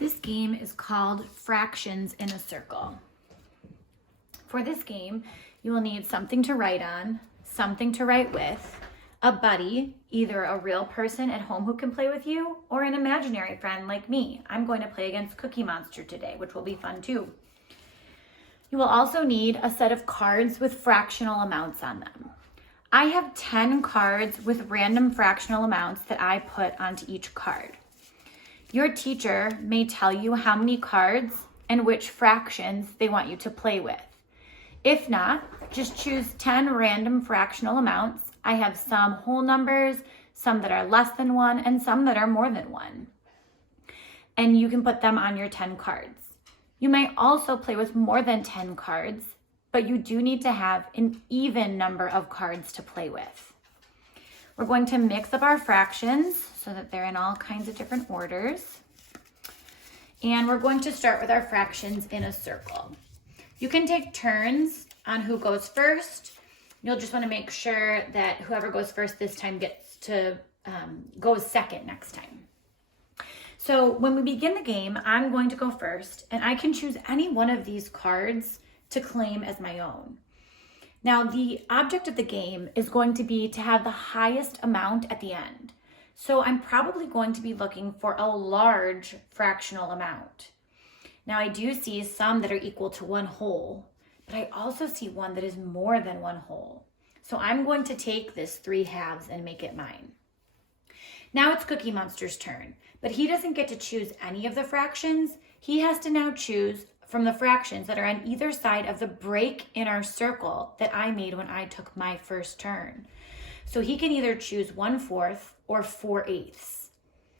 This game is called Fractions in a Circle. For this game, you will need something to write on, something to write with, a buddy, either a real person at home who can play with you, or an imaginary friend like me. I'm going to play against Cookie Monster today, which will be fun too. You will also need a set of cards with fractional amounts on them. I have 10 cards with random fractional amounts that I put onto each card. Your teacher may tell you how many cards and which fractions they want you to play with. If not, just choose 10 random fractional amounts. I have some whole numbers, some that are less than 1, and some that are more than 1. And you can put them on your 10 cards. You may also play with more than 10 cards, but you do need to have an even number of cards to play with. We're going to mix up our fractions so that they're in all kinds of different orders. And we're going to start with our fractions in a circle. You can take turns on who goes first. You'll just want to make sure that whoever goes first this time gets to go second next time. So when we begin the game, I'm going to go first, and I can choose any one of these cards to claim as my own. Now, the object of the game is going to be to have the highest amount at the end. So I'm probably going to be looking for a large fractional amount. Now, I do see some that are equal to 1 whole, but I also see one that is more than 1 whole. So I'm going to take this 3 halves and make it mine. Now it's Cookie Monster's turn, but he doesn't get to choose any of the fractions. He has to now choose from the fractions that are on either side of the break in our circle that I made when I took my first turn. So he can either choose 1/4 or 4/8.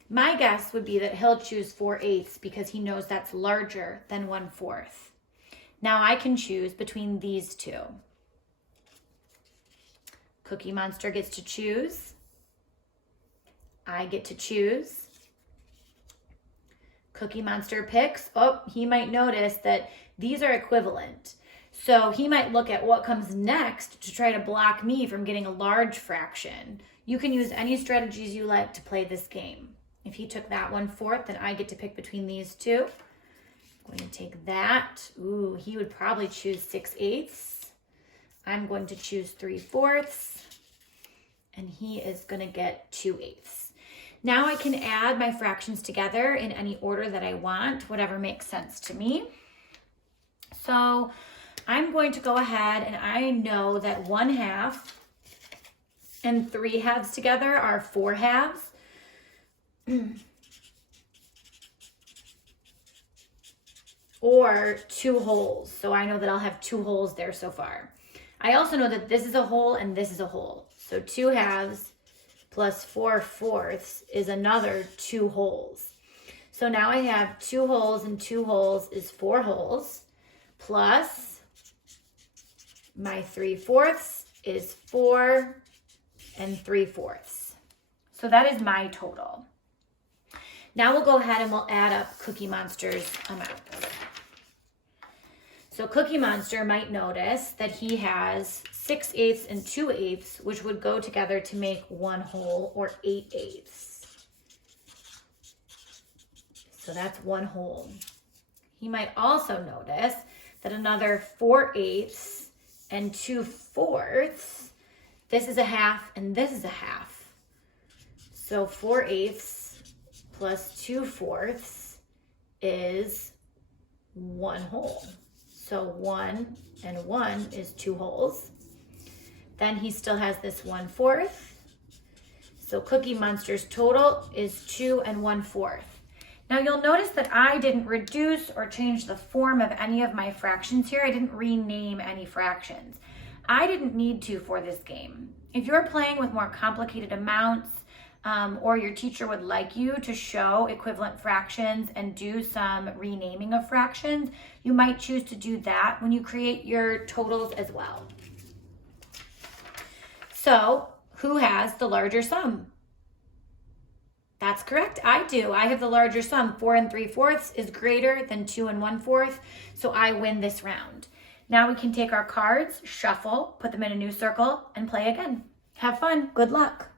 My guess would be that he'll choose 4/8 because he knows that's larger than 1/4. Now I can choose between these two. Cookie Monster gets to choose. I get to choose. Cookie Monster picks. Oh, he might notice that these are equivalent. So he might look at what comes next to try to block me from getting a large fraction. You can use any strategies you like to play this game. If he took that 1/4, then I get to pick between these two. I'm going to take that. Ooh, he would probably choose 6/8. I'm going to choose 3/4. And he is going to get 2/8. Now I can add my fractions together in any order that I want, whatever makes sense to me. So I'm going to go ahead, and I know that 1/2 and 3 halves together are 4 halves. Or 2 wholes. So I know that I'll have 2 wholes there so far. I also know that this is a whole and this is a whole. So 2 halves plus 4/4 is another 2 wholes. So now I have 2 wholes and 2 wholes is 4 wholes, plus my 3/4 is 4 and 3/4. So that is my total. Now we'll go ahead and we'll add up Cookie Monster's amounts. So Cookie Monster might notice that he has 6/8 and 2/8, which would go together to make 1 whole, or 8/8. So that's 1 whole. He might also notice that another 4/8 and 2/4, this is a half and this is a half. So 4/8 plus 2/4 is 1 whole. So 1 and 1 is 2 wholes. Then he still has this 1/4. So Cookie Monster's total is 2 and 1/4. Now you'll notice that I didn't reduce or change the form of any of my fractions here. I didn't rename any fractions. I didn't need to for this game. If you're playing with more complicated amounts, or your teacher would like you to show equivalent fractions and do some renaming of fractions, you might choose to do that when you create your totals as well. So, who has the larger sum? That's correct, I do. I have the larger sum. 4 and 3/4 is greater than 2 and 1/4, so I win this round. Now we can take our cards, shuffle, put them in a new circle, and play again. Have fun, good luck.